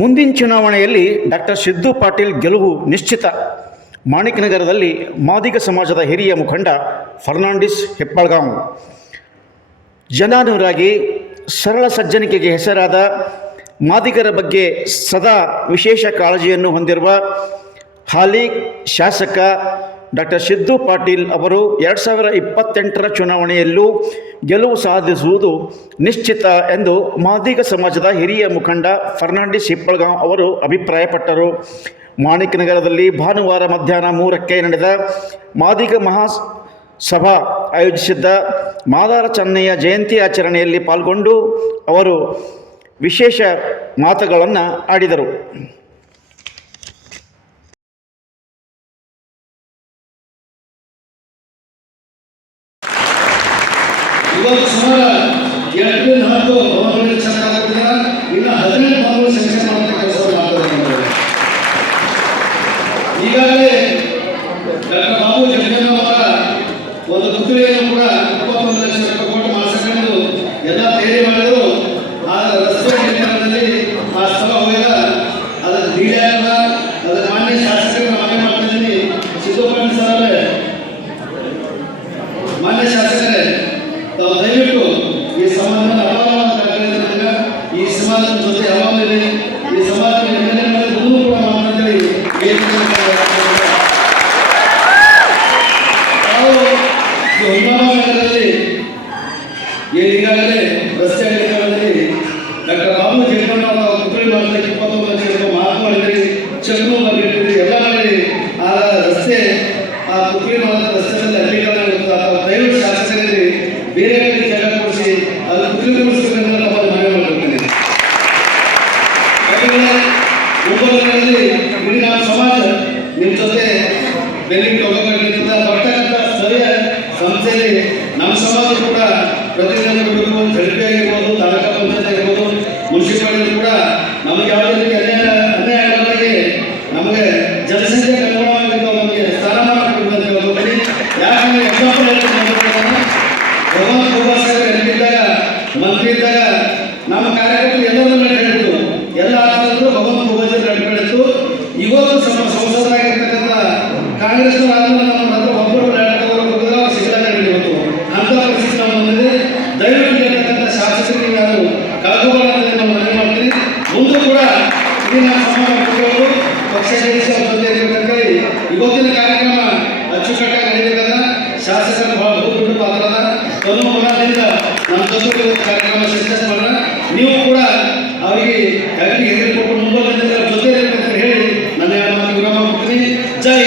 ಮುಂದಿನ ಚುನಾವಣೆಯಲ್ಲಿ ಡಾಕ್ಟರ್ ಸಿದ್ದು ಪಾಟೀಲ್ ಗೆಲುವು ನಿಶ್ಚಿತ. ಮಾಣಿಕ್ಯನಗರದಲ್ಲಿ ಮಾದಿಗ ಸಮಾಜದ ಹಿರಿಯ ಮುಖಂಡ ಫರ್ನಾಂಡಿಸ್ ಹೆಬ್ಬಾಳ್ಗಾಂವ್. ಜನಾನುರಾಗಿ, ಸರಳ ಸಜ್ಜನಿಕೆಗೆ ಹೆಸರಾದ, ಮಾದಿಗರ ಬಗ್ಗೆ ಸದಾ ವಿಶೇಷ ಕಾಳಜಿಯನ್ನು ಹೊಂದಿರುವ ಹಾಲಿ ಶಾಸಕ ಡಾಕ್ಟರ್ ಸಿದ್ದು ಪಾಟೀಲ್ ಅವರು 2028ರ ಚುನಾವಣೆಯಲ್ಲೂ ಗೆಲುವು ಸಾಧಿಸುವುದು ನಿಶ್ಚಿತ ಎಂದು ಮಾದಿಗ ಸಮಾಜದ ಹಿರಿಯ ಮುಖಂಡ ಫರ್ನಾಂಡಿಸ್ ಹೆಬ್ಬಾಳ್ಗಾಂವ್ ಅವರು ಅಭಿಪ್ರಾಯಪಟ್ಟರು. ಮಾಣಿಕ್ಯನಗರದಲ್ಲಿ ಭಾನುವಾರ ಮಧ್ಯಾಹ್ನ 3ಕ್ಕೆ ನಡೆದ ಮಾದಿಗ ಮಹಾಸಭಾ ಆಯೋಜಿಸಿದ್ದ ಮಾದಾರ ಚೆನ್ನಯ್ಯ ಜಯಂತಿ ಆಚರಣೆಯಲ್ಲಿ ಪಾಲ್ಗೊಂಡು ಅವರು ವಿಶೇಷ ಮಾತುಗಳನ್ನು ಆಡಿದರು. ಇವತ್ತು ಸುಮಾರು 8-10 ಭವನಗಳಲ್ಲಿ ಚೆನ್ನಾಗಿಲ್ಲ, ಇನ್ನು 15 ಭವನಗಳು ಸಂಖ್ಯೆ ಮಾಡುವಂಥ ಕೆಲಸವನ್ನು ಮಾಡ್ತಾರೆ. ಈಗಾಗಲೇ ಡಾಕ್ಟರ್ ಬಾಬು ಜಗಜೀವನವರ ಒಂದು ತುಕಡಿಯನ್ನು ಕೂಡ 21 ಲಕ್ಷ ರೂಪಾಯಿ ಕೊಟ್ಟು ಮಾಡಿಸಿಕೊಂಡು ಎಲ್ಲ ತಯಾರಿ ಮಾಡಿದ್ರು. ಆ ರಸ್ತೆ ನಿರ್ಮಾಣದಲ್ಲಿ ಆ ಸ್ಥಳ ಹೋಗಿಲ್ಲ, ಅದಕ್ಕೆ ಡಿಲೇ ಆಗಲ್ಲ. ಅದಕ್ಕೆ ಮಾನ್ಯ ಶಾಸಕರಿಗೆ ಮನವಿ ಮಾಡ್ತಾ ಇದ್ದೀನಿ. ಸಿದ್ದು ಪಾಟೀಲ್ ಸರ್ ಅವರೇ, ಮಾನ್ಯ ಶಾಸಕರೇ, ತಾವು ದಯವಿಟ್ಟು ಈ ಸಮಾಜದ ಅಪಾರವಾದ ಕಾರ್ಯಕ್ರಮದಿಂದ ಈ ಸಮಾಜದ ಜೊತೆ ಯಾವಾಗಲೇ ಈ ಸಮಾಜದ ಮುಂದೂ ಕೂಡ ಮಾತನಾಡಿ ನಗರದಲ್ಲಿ ಈಗಾಗಲೇ ರಸ್ತೆ ಅಗಲೀಕರಣದಲ್ಲಿ ಡಾಕ್ಟರ್ ಬಾಬು ಜಗಜೀವನ ಅವರ ತುಕಡಿ ಮಾಡಲಿಕ್ಕೆ 21 ಲಕ್ಷ ರೂಪಾಯಿ ಮಾತು ಮಾಡಿದ್ರಿ, ಚೆಕ್ನು ಬಂದಿರ್ತೀರಿ, ಎಲ್ಲ ಮಾಡಿ ಆ ರಸ್ತೆ ಆ ತುಕಡಿ ಮಾಡಿದ ರಸ್ತೆಯಲ್ಲಿ ಅಗಲೀಕರಣ ದಯವಿಟ್ಟು ಶಾಸಕರಲ್ಲಿ ಬೇರೆ ಕಡೆ ಜಾಗ ಕೊಡಿಸಿ ಅದು ತುಕಡಿಗೊಳಿಸಬೇಕೆಂದು ತಮ್ಮಲ್ಲಿ ಮನವಿ ಮಾಡಿಕೊಳ್ತೇನೆ. ಯಾಕಂದರೆ ಉಪನಗರದಲ್ಲಿ ಇಡೀ ನಮ್ಮ ಸಮಾಜ ನಿಮ್ಮ ಜೊತೆ ಬೆನ್ನಿಗೆ ತಗೋಬೇಕಿಂತ ಬರ್ತಕ್ಕಂಥ ಸ್ಥಳೀಯ ಸಂಸ್ಥೆಯಲ್ಲಿ ನಮ್ಮ ಸಮಾಜ ಕೂಡ ಪ್ರತಿನಿಧಿಗಳು ಜಡ್ಪಿ ಆಗಿರ್ಬೋದು, ತಾಲೂಕಾ ಪಂಚಾಯತ್ ಆಗಿರ್ಬೋದು, ಮುನ್ಸಿಪಾಲಿಟಿ ಕೂಡ ನಮಗೆ ಯಾವುದೇ ರೀತಿ ಅನ್ಯಾಯ ಆಗಲಾಗೆ ನಮಗೆ ಜನಸಂಖ್ಯೆಗೆ ಅನುಗುಣವಾಗಿ ನಮಗೆ ಸ್ಥಾನಮಾನ ಕೊಡುವಂತೆ ಹೋಗ್ತೀನಿ. ಯಾಕಂದರೆ ಎಕ್ಸಾಂಪಲ್ ಭಗವಂತ ಖೂಬಾಸಾಗರ್ ಎಂ ಪಿ ಇದ್ದಾಗ, ಮಂತ್ರಿ ಇದ್ದಾಗ ನಮ್ಮ ಕಾರ್ಯಕರ್ತರು ಎಲ್ಲರೂ ನಡೆಯಿತು, ಎಲ್ಲ ಆದರೂ ಭಗವಂತ ಖೂಬಾಸಾಗರ್ ನಡ್ಕೊಂಡಿತ್ತು. ಇವತ್ತು ಸಂಸದರಾಗಿರ್ತಕ್ಕಂಥ ಕಾಂಗ್ರೆಸ್ನ ಆದ್ಮೇಲೆ ನಮ್ಮ ಹತ್ರ ಒಬ್ಬರು ಸಿಗಲಾಗ ಇವತ್ತು ಅಂತ ಪರಿಸ್ಥಿತಿ ನಾವು ಬಂದಿದೆ. ದಯವಿಟ್ಟು ಇರ್ತಕ್ಕಂಥ ಶಾಸಕರಿಗೆ ನಾನು ಕಳ್ಕೋಬಾರದು ನಾವು ಮನವಿ ಮಾಡ್ತೀನಿ. ಮುಂದೆ ಕೂಡ ಇಲ್ಲಿ ನಮ್ಮ ಸಮಾಜ ಪಕ್ಷ ಜಯಿಸಿ ಅವ್ರ ಜೊತೆ ಇರಬೇಕಂತೇಳಿ ಇವತ್ತಿನ ಕಾರ್ಯಕ್ರಮ ಅಚ್ಚುಕಟ್ಟಾಗಿ ನಡೀಬೇಕಂತ ಶಾಸಕರು ಬಹಳ ದೊಡ್ಡ ಪಾತ್ರದ ತನುಮನದಿಂದ ನಮ್ಮ ಜೊತೆ ಕಾರ್ಯಕ್ರಮ ಸಕ್ಸಸ್ ಮಾಡೋಣ. ನೀವು ಕೂಡ ಅವರಿಗೆ ಹೆಗಲಿಗೆ ಹೆಗಲು ಕೊಟ್ಟು ಮುಂಬೈ ಜೊತೆ ಇರಬೇಕಂತ ಹೇಳಿ ನನ್ನ ಮಾತು ವಿರಾಮ ಕೊಡ್ತೀನಿ. ಜೈ